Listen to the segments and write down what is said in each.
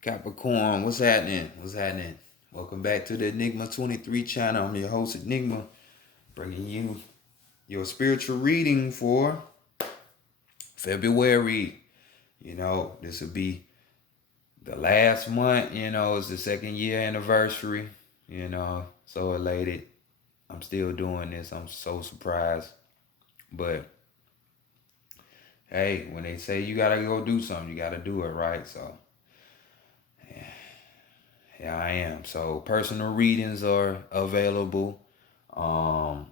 Capricorn, what's happening? What's happening? Welcome back to the Enigma 23 channel. I'm your host, Enigma, bringing you your spiritual reading for February. This will be the last month. It's the second year anniversary. So elated. I'm still doing this. I'm so surprised. But hey, when they say you gotta go do something, you gotta do it, right? So yeah, I am. So personal readings are available. Um,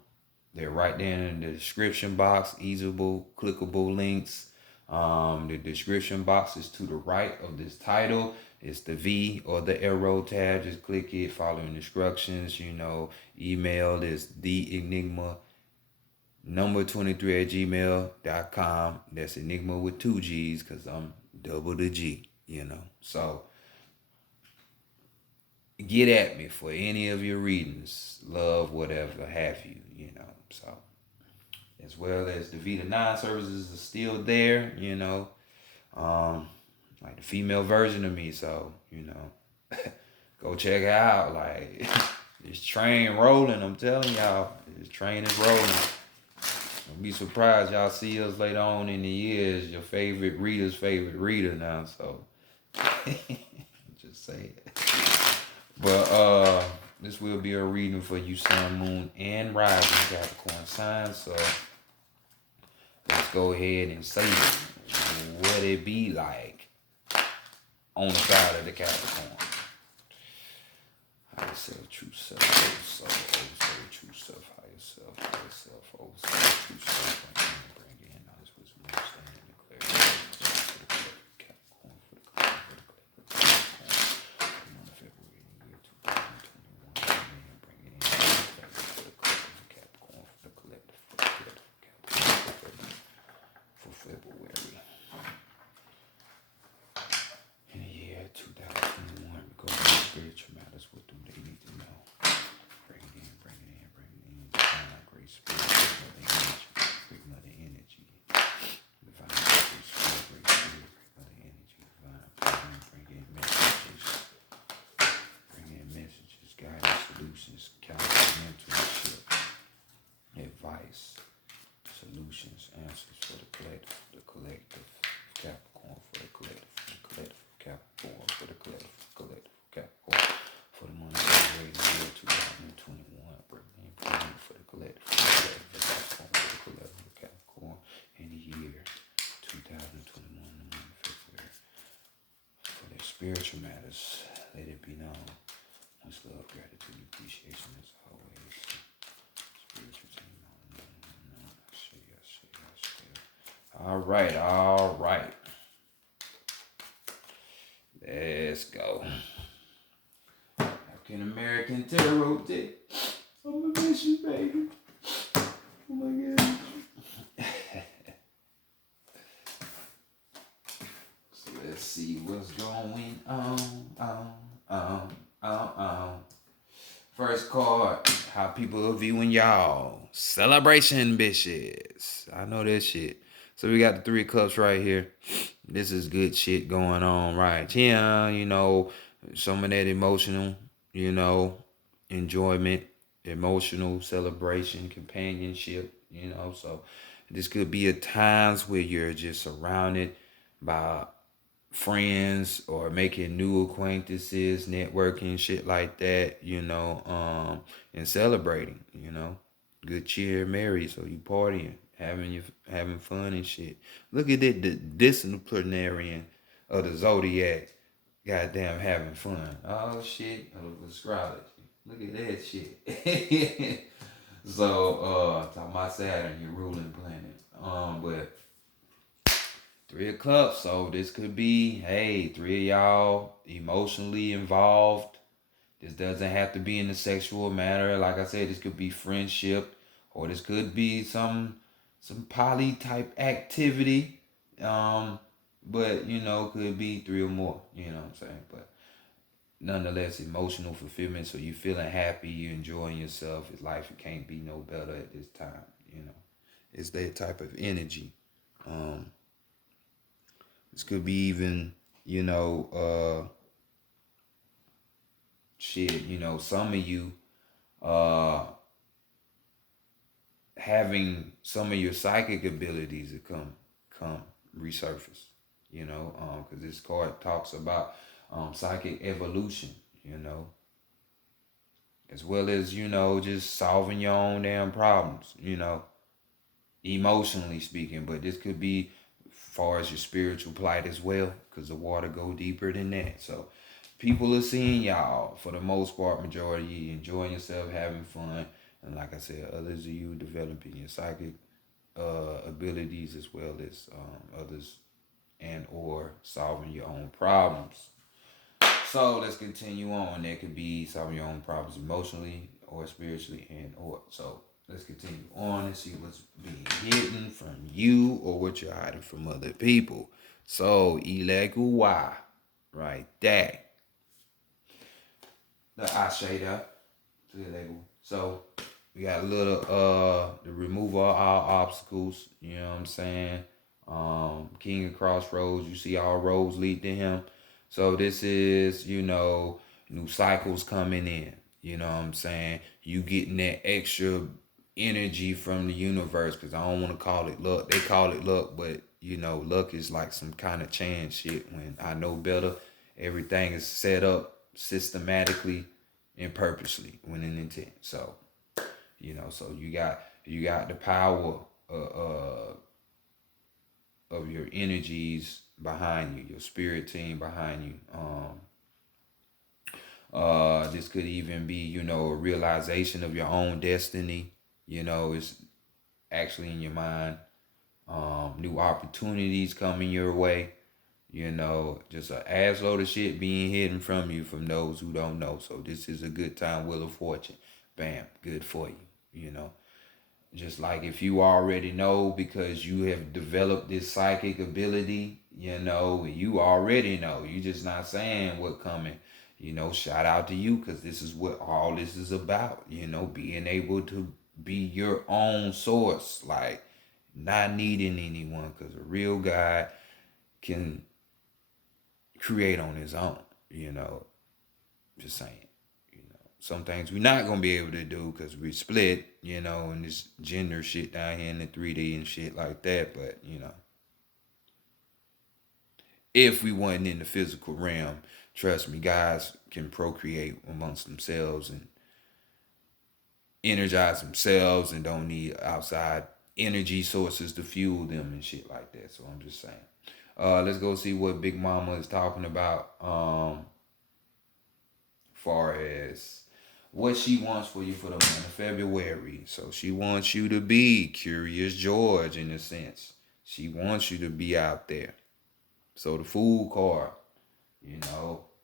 they're right there in the description box, easable, clickable links. The description box is to the right of this title. It's the V or the arrow tab. Just click it, follow instructions. Email is the enigma number 23 at gmail.com. That's enigma with two G's because I'm double the G. So get at me for any of your readings, love, whatever have you. So as well as the Vita 9 services are still there. Um, like the female version of me. So, go check it out. Like this train rolling, I'm telling y'all. This train is rolling. Don't be surprised y'all see us later on in the years, your favorite reader's favorite reader now. So just say it. But this will be a reading for you, sun, moon, and rising Capricorn signs. So let's go ahead and say what it be like on the side of the Capricorn. Higher self, true self, old soul, true self, higher self, old soul, true self. Bring in knowledge, wisdom, understanding, and clarity. Capricorn for the month of February, year 2021. Bring it in for the Capricorn for the collective, Capricorn for February. In the year 2021, we go to spiritual matters. What do they need to know? Bring it in. Divine great spirit, great mother energy. Divine great spirit, great mother energy. Divine, bring in messages. Bring in messages, guidance, solutions, counsel, mentorship, advice, solutions, answers for the collective Capricorn, for the collective Capricorn, for the collective Capricorn, for the month of February, year 2021, for the collective Capricorn, for the collective Capricorn, in the year 2021, the month of February, for their spiritual matters, let it be known. Much love, gratitude, appreciation as always. Spiritual team. All right. Let's go. African American Tarot Deck. I'm gonna miss you, baby. Oh my God. So let's see what's going on. First card, how people are viewing y'all. Celebration, bitches. I know that shit. So we got the Three of Cups right here. This is good shit going on right here. Some of that emotional, enjoyment, emotional celebration, companionship, So this could be at times where you're just surrounded by friends or making new acquaintances, networking, shit like that, and celebrating, Good cheer, merry, so you partying, having fun and shit. Look at it, the disciplinarian of the zodiac, goddamn having fun. Oh shit, of astrology. Look at that shit. So talking about Saturn, your ruling planet. But Three of Cups, so this could be, hey, three of y'all emotionally involved. This doesn't have to be in the sexual matter. Like I said, this could be friendship, or this could be some poly type activity. But could be three or more. You know what I'm saying? But nonetheless, emotional fulfillment. So you feeling happy, you enjoying yourself. It's life. It can't be no better at this time. It's that type of energy. This could be even, shit, some of you uh having some of your psychic abilities to come resurface, because this card talks about psychic evolution, you know, as well as, just solving your own damn problems, emotionally speaking. But this could be far as your spiritual plight as well, because the water go deeper than that. So people are seeing y'all, for the most part, majority enjoying yourself, having fun, and like I said, others of you developing your psychic abilities, as well as others and or solving your own problems. So let's continue on. There could be solving your own problems emotionally or spiritually, and or so let's continue on and see what's being hidden from you or what you're hiding from other people. So illegal why, right there. The I shade up to the label. So we got a little the removal of all obstacles, you know what I'm saying? King of Crossroads, you see all roads lead to him. So this is, new cycles coming in. You know what I'm saying? You getting that extra energy from the universe, because I don't want to call it luck. They call it luck, but luck is like some kind of chance shit. When I know better, everything is set up systematically and purposely with an intent. So, so you got the power of your energies behind you, your spirit team behind you. This could even be, a realization of your own destiny. It's actually in your mind. New opportunities coming your way. Just an ass load of shit being hidden from you from those who don't know. So this is a good time, Wheel of Fortune. Bam, good for you. Just like if you already know, because you have developed this psychic ability, you already know. You just not saying what coming. Shout out to you, because this is what all this is about. Being able to be your own source, like not needing anyone, because a real guy can create on his own. Just saying. Some things we're not gonna be able to do because we split, and this gender shit down here in the 3D and shit like that. But if we wasn't in the physical realm, trust me, guys can procreate amongst themselves and energize themselves and don't need outside energy sources to fuel them and shit like that. So I'm just saying. Let's go see what Big Mama is talking about. Far as what she wants for you for the month of February. So she wants you to be Curious George in a sense. She wants you to be out there. So the Fool card,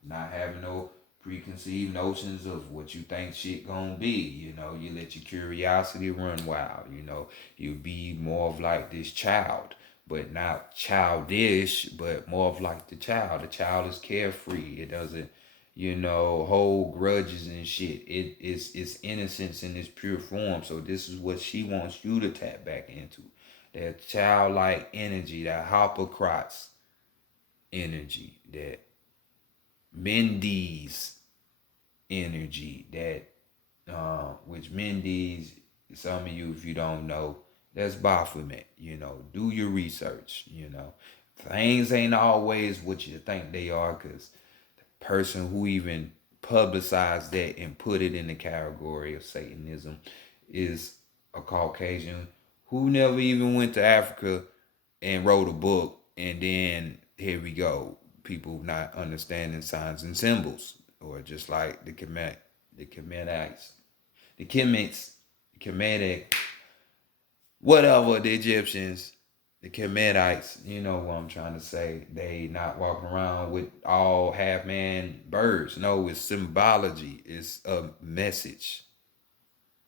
not having no preconceived notions of what you think shit gonna be. You let your curiosity run wild. You be more of like this child, but not childish, but more of like the child. The child is carefree. It doesn't hold grudges and shit. It's innocence in its pure form. So this is what she wants you to tap back into. That childlike energy, that Hippocrates energy, that Mendes energy, that which Mendes, some of you, if you don't know, that's Baphomet. Do your research. Things ain't always what you think they are, because person who even publicized that and put it in the category of Satanism is a Caucasian who never even went to Africa and wrote a book. And then here we go, people not understanding signs and symbols, or just like the Kemetic, whatever, the Egyptians, the Kemetites, you know what I'm trying to say. They not walking around with all half-man birds. No, it's symbology. It's a message.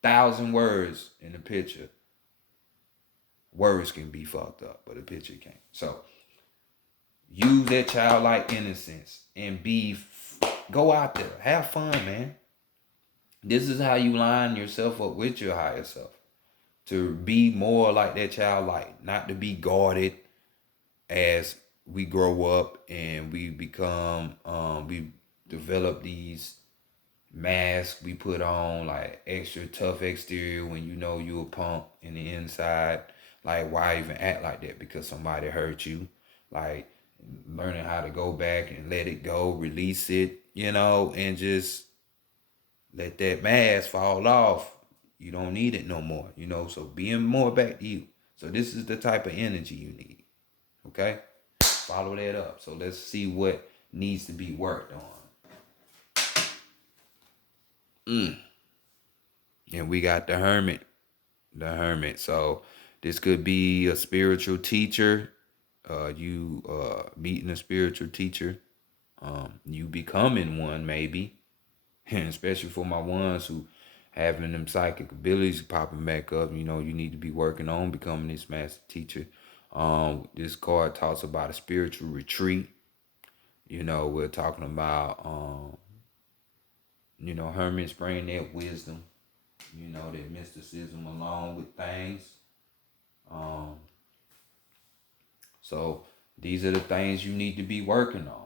1,000 words in a picture. Words can be fucked up, but a picture can't. So use that childlike innocence and go out there. Have fun, man. This is how you line yourself up with your higher self. To be more like that childlike, not to be guarded as we grow up and we become, we develop these mask we put on, like extra tough exterior when you know you a punk in the inside. Like, why even act like that? Because somebody hurt you. Like, learning how to go back and let it go, release it, and just let that mask fall off. You don't need it no more. So being more back to you. So this is the type of energy you need. Okay? Follow that up. So let's see what needs to be worked on. And we got the hermit. The hermit. So this could be a spiritual teacher. You meeting a spiritual teacher. You becoming one maybe. And especially for my ones who having them psychic abilities popping back up, you need to be working on becoming this master teacher. This card talks about a spiritual retreat. We're talking about hermits bring that wisdom, that mysticism along with things. Um, so these are the things you need to be working on.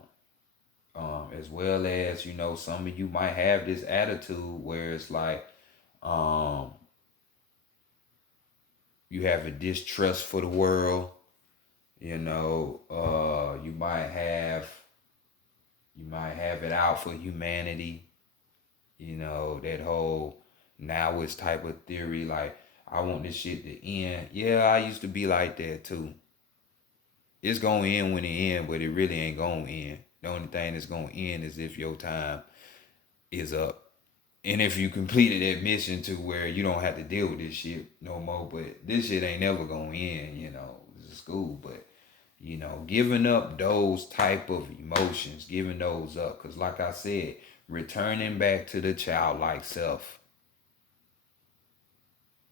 As well as, some of you might have this attitude where it's like, you have a distrust for the world. You might have it out for humanity. That whole now it's type of theory, like, I want this shit to end. Yeah, I used to be like that too. It's gonna end when it end, but it really ain't gonna end. The only thing that's gonna end is if your time is up. And if you completed that mission to where you don't have to deal with this shit no more, but this shit ain't never gonna end. This is cool, but giving up those type of emotions, giving those up, because like I said, returning back to the childlike self.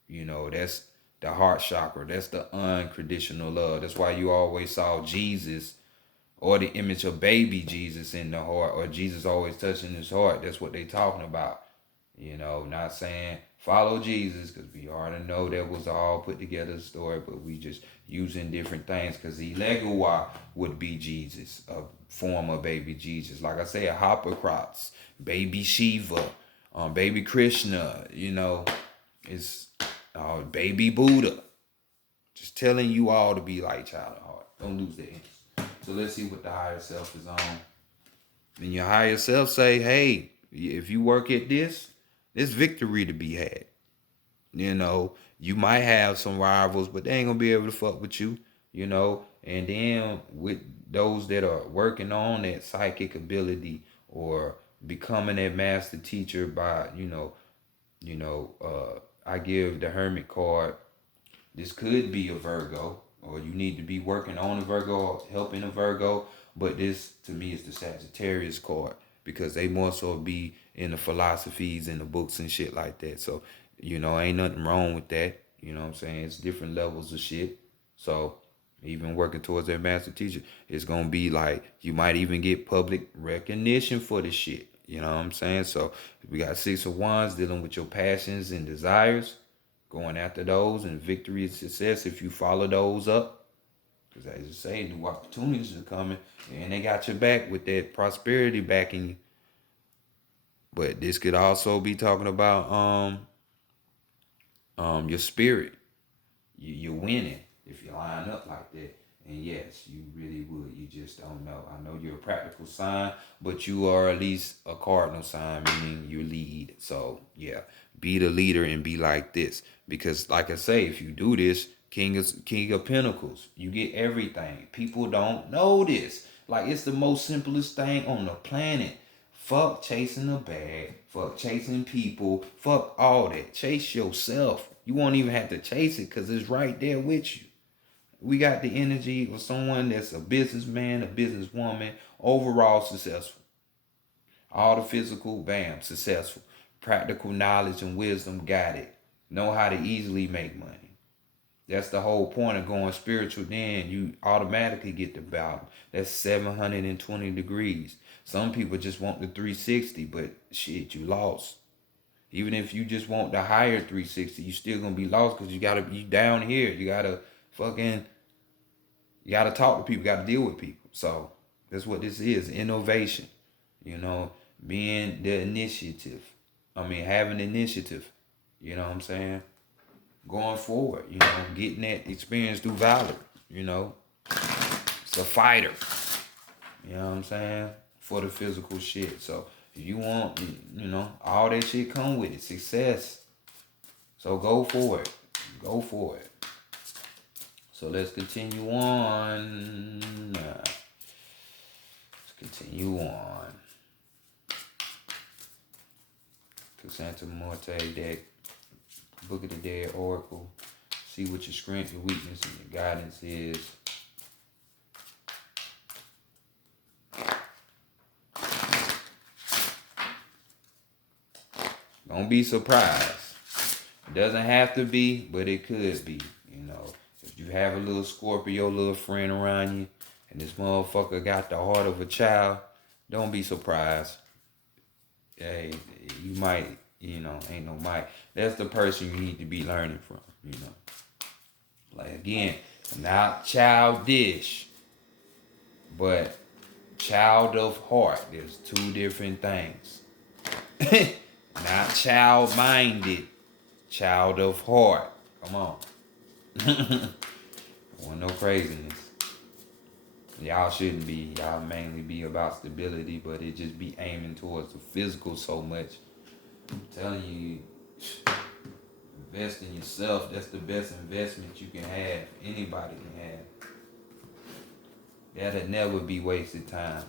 That's the heart chakra. That's the unconditional love. That's why you always saw Jesus or the image of baby Jesus in the heart, or Jesus always touching his heart. That's what they talking about. Not saying follow Jesus, because we already know that was all put together story, but we just using different things, because the Legua would be Jesus, a form of baby Jesus. Like I say, Hippocrates, baby Shiva, baby Krishna, it's baby Buddha. Just telling you all to be like child of heart. Don't lose that interest. So let's see what the higher self is on. And your higher self say, hey, if you work at this, there's victory to be had. You might have some rivals, but they ain't gonna be able to fuck with you. And then with those that are working on that psychic ability or becoming that master teacher by, I give the Hermit card. This could be a Virgo, or you need to be working on a Virgo or helping a Virgo. But this, to me, is the Sagittarius card, because they more so be in the philosophies and the books and shit like that. So, ain't nothing wrong with that. You know what I'm saying? It's different levels of shit. So, even working towards that master teacher, it's going to be like, you might even get public recognition for the shit. You know what I'm saying? So, we got Six of Wands dealing with your passions and desires, going after those, and victory and success if you follow those up. Because as you say, new opportunities are coming, and they got your back with that prosperity backing you. But this could also be talking about your spirit. You're winning if you line up like that. And yes, you really would. You just don't know. I know you're a practical sign, but you are at least a cardinal sign, meaning you lead. So yeah, be the leader and be like this. Because like I say, if you do this, King of Pentacles, you get everything. People don't know this. Like, it's the most simplest thing on the planet. Fuck chasing a bag. Fuck chasing people. Fuck all that. Chase yourself. You won't even have to chase it, because it's right there with you. We got the energy of someone that's a businessman, a businesswoman, overall successful. All the physical, bam, successful. Practical knowledge and wisdom, got it. Know how to easily make money. That's the whole point of going spiritual. Then you automatically get the balance. That's 720 degrees. Some people just want the 360, but shit, you lost. Even if you just want the higher 360, you still gonna be lost, because you gotta be down here. You gotta talk to people, gotta deal with people. So that's what this is, innovation. being the initiative. I mean, having initiative. You know what I'm saying? Going forward, getting that experience through valor. You know, it's a fighter. You know what I'm saying? For the physical shit. So if you want, all that shit come with it. Success. So go for it. Go for it. So let's continue on. Let's continue on. To Santa Morte deck. Book of the Dead Oracle. See what your strength, your weakness, and your guidance is. Don't be surprised. It doesn't have to be, but it could be. If you have a little Scorpio, little friend around you, and this motherfucker got the heart of a child, don't be surprised. Hey, you might, ain't no might. That's the person you need to be learning from, Like, again, not childish, but child of heart. There's two different things. Not child-minded, child of heart. Come on. Want no craziness. Y'all shouldn't be. Y'all mainly be about stability, but it just be aiming towards the physical so much. I'm telling you, invest in yourself. That's the best investment you can have. Anybody can have. That'll never be wasted time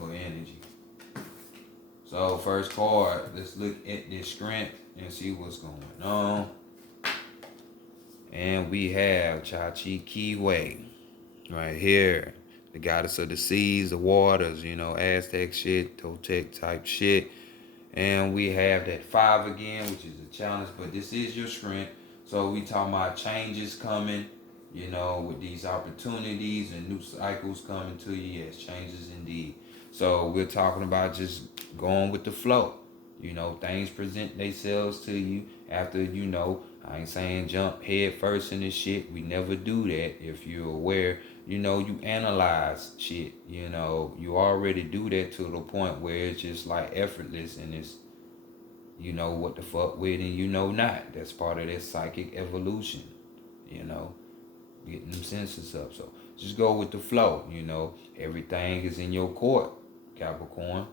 or energy. So first card, let's look at this strength and see what's going on. And we have Chachi Kiwe right here. The goddess of the seas, the waters, Aztec shit, Toltec type shit. And we have that 5 again, which is a challenge, but this is your strength. So we talking about changes coming, with these opportunities and new cycles coming to you. Yes, changes indeed. So we're talking about just going with the flow. Things present themselves to you after, I ain't saying jump head first in this shit. We never do that. If you're aware, you analyze shit. You already do that to the point where it's just like effortless and it's, what the fuck with and not. That's part of that psychic evolution, getting them senses up. So just go with the flow, Everything is in your court, Capricorn.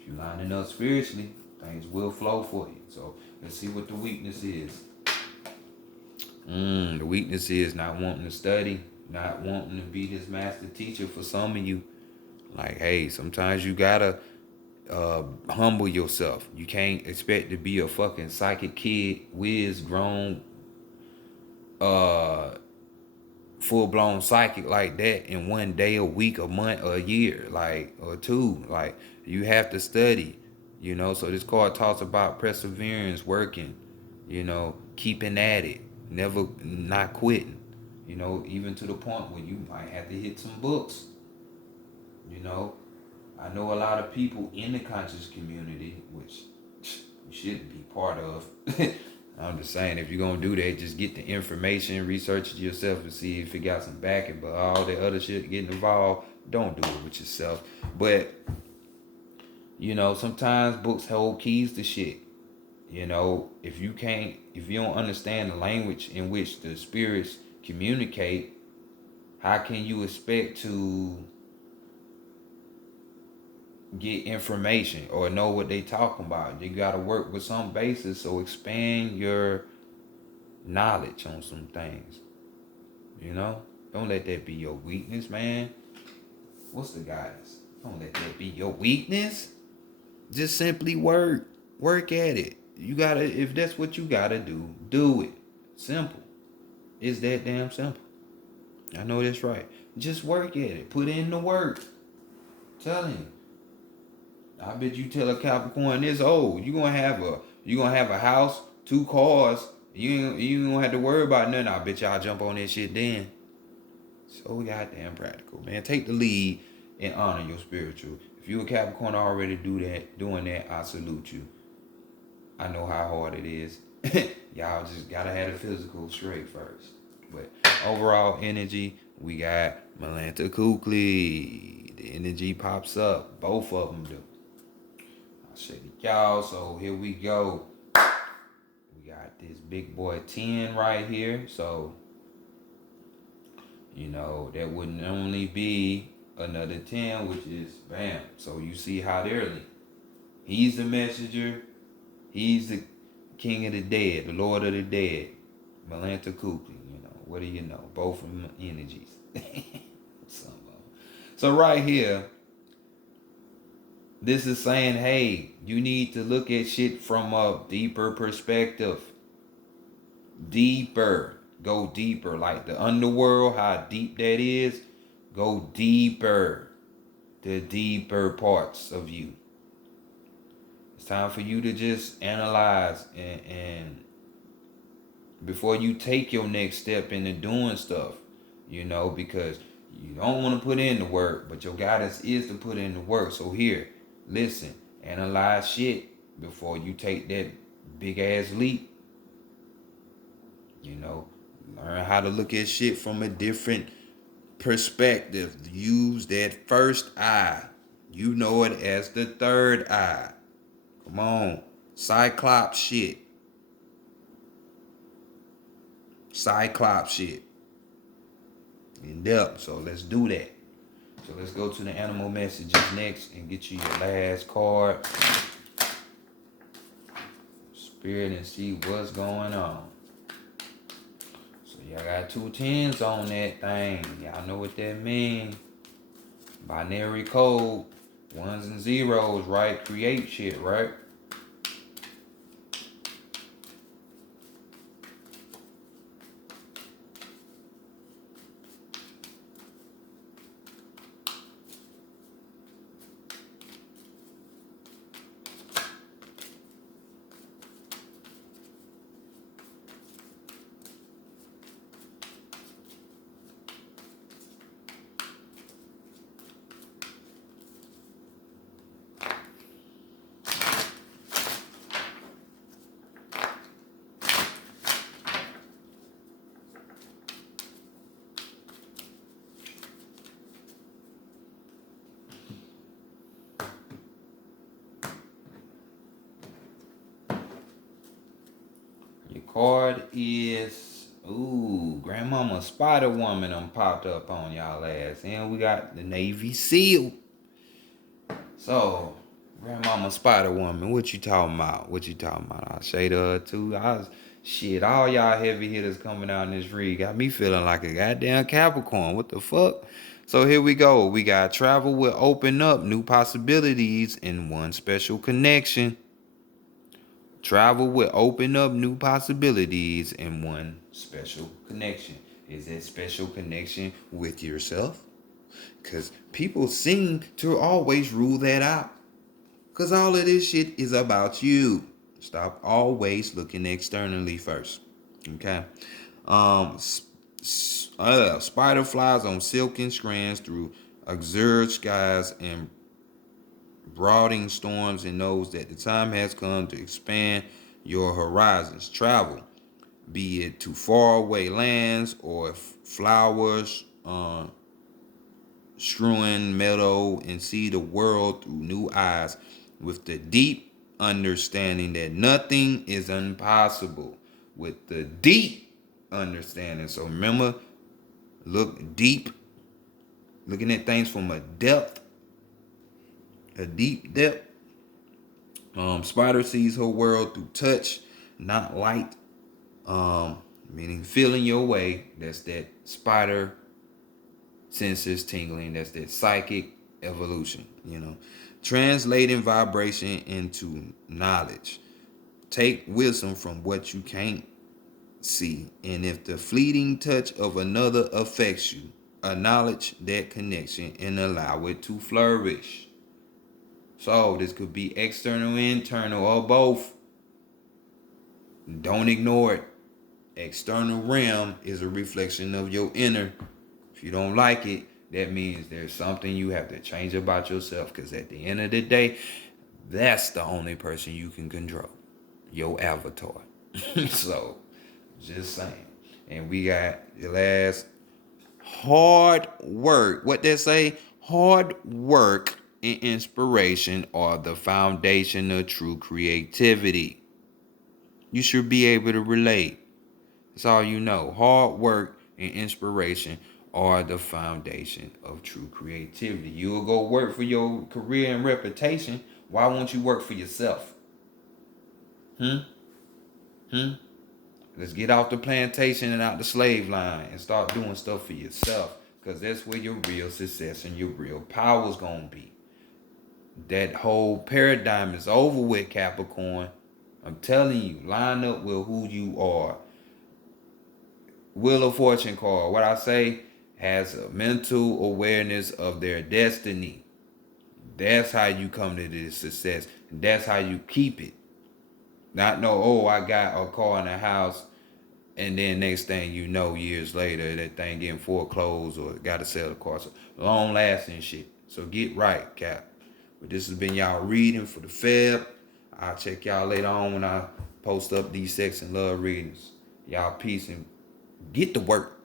If you're lining up spiritually, things will flow for you. So let's see what the weakness is. The weakness is not wanting to study, not wanting to be this master teacher for some of you. Like, hey, sometimes you gotta humble yourself. You can't expect to be a fucking psychic kid, whiz, grown, full-blown psychic like that in one day, a week, a month, or a year, or two. Like, you have to study, So this card talks about perseverance, working, keeping at it, never not quitting, even to the point where you might have to hit some books, I know a lot of people in the conscious community, which you shouldn't be part of. I'm just saying, if you're going to do that, just get the information, research it yourself and see if it got some backing. But all the other shit getting involved, don't do it with yourself. But, sometimes books hold keys to shit. If you don't understand the language in which the spirits communicate, how can you expect to get information or know what they talking about? You got to work with some basis, so expand your knowledge on some things. Don't let that be your weakness, man. What's the guidance? Don't let that be your weakness. Just simply work at it. You gotta, if that's what you gotta do it. Simple. It's that damn simple. I know that's right. Just work at it. Put in the work. Telling you. I bet you tell a Capricorn this old, you gonna have a house, 2 cars, you don't have to worry about nothing. I bet y'all jump on that shit then. So goddamn practical, man. Take the lead and honor your spiritual. If you a Capricorn already doing that, I salute you. I know how hard it is. Y'all just gotta have the physical straight first. But overall energy, we got Melanta Kukli. The energy pops up. Both of them do. Shake it, y'all. So here we go. We got this big boy 10 right here. So, that would normally be another 10, which is bam. So you see how they're linked. He's the messenger. He's the king of the dead, the lord of the dead. Malanta Kukli, what do you know? Both of them energies. So right here, this is saying, hey, you need to look at shit from a deeper perspective. Deeper. Go deeper. Like the underworld, how deep that is. Go deeper. The deeper parts of you. It's time for you to just analyze and before you take your next step into doing stuff, because you don't want to put in the work, but your guidance is to put in the work. So here, listen, analyze shit before you take that big ass leap. Learn how to look at shit from a different perspective. Use that first eye. You know it as the third eye. Come on. Cyclops shit. Cyclops shit. In depth. So let's do that. So let's go to the animal messages next and get you your last card. Spirit and see what's going on. So y'all got 2 10s on that thing. Y'all know what that means. Binary code. 1s and 0s, right? Create shit, right? Card is Grandmama Spider Woman popped up on y'all ass. And we got the Navy SEAL. So, Grandmama Spider Woman, what you talking about? I'll shade her too. All y'all heavy hitters coming out in this read got me feeling like a goddamn Capricorn. What the fuck? So here we go. We got travel will open up new possibilities in one special connection. Travel will open up new possibilities in one special connection. Is that special connection with yourself? Because people seem to always rule that out. Because all of this shit is about you. Stop always looking externally first. Okay? Spider flies on silken strands through azure skies and brooding storms and knows that the time has come to expand your horizons. Travel, be it to faraway lands or flowers strewn meadow, and see the world through new eyes with the deep understanding that nothing is impossible. With the deep understanding. So remember, look deep, looking at things from a deep depth. Spider sees her world through touch, not light. Meaning feeling your way. That's that spider senses tingling. That's that psychic evolution. Translating vibration into knowledge. Take wisdom from what you can't see, and if the fleeting touch of another affects you, acknowledge that connection and allow it to flourish. So this could be external, internal, or both. Don't ignore it. External realm is a reflection of your inner. If you don't like it, that means there's something you have to change about yourself, because at the end of the day, that's the only person you can control. Your avatar. So, just saying. And we got the last hard work. What they say? Hard work and inspiration are the foundation of true creativity. You should be able to relate. That's all you know. Hard work and inspiration are the foundation of true creativity. You'll go work for your career and reputation. Why won't you work for yourself? Hmm? Hmm? Let's get off the plantation and out the slave line and start doing stuff for yourself. Because that's where your real success and your real power is going to be. That whole paradigm is over with, Capricorn. I'm telling you, line up with who you are. Wheel of Fortune card, what I say, has a mental awareness of their destiny. That's how you come to this success. That's how you keep it. Not know, oh, I got a car in the house, and then next thing you know, years later, that thing getting foreclosed or got to sell the car. So long lasting shit. So get right, Cap. But this has been y'all reading for the Feb. I'll check y'all later on when I post up these sex and love readings. Y'all peace and get to work.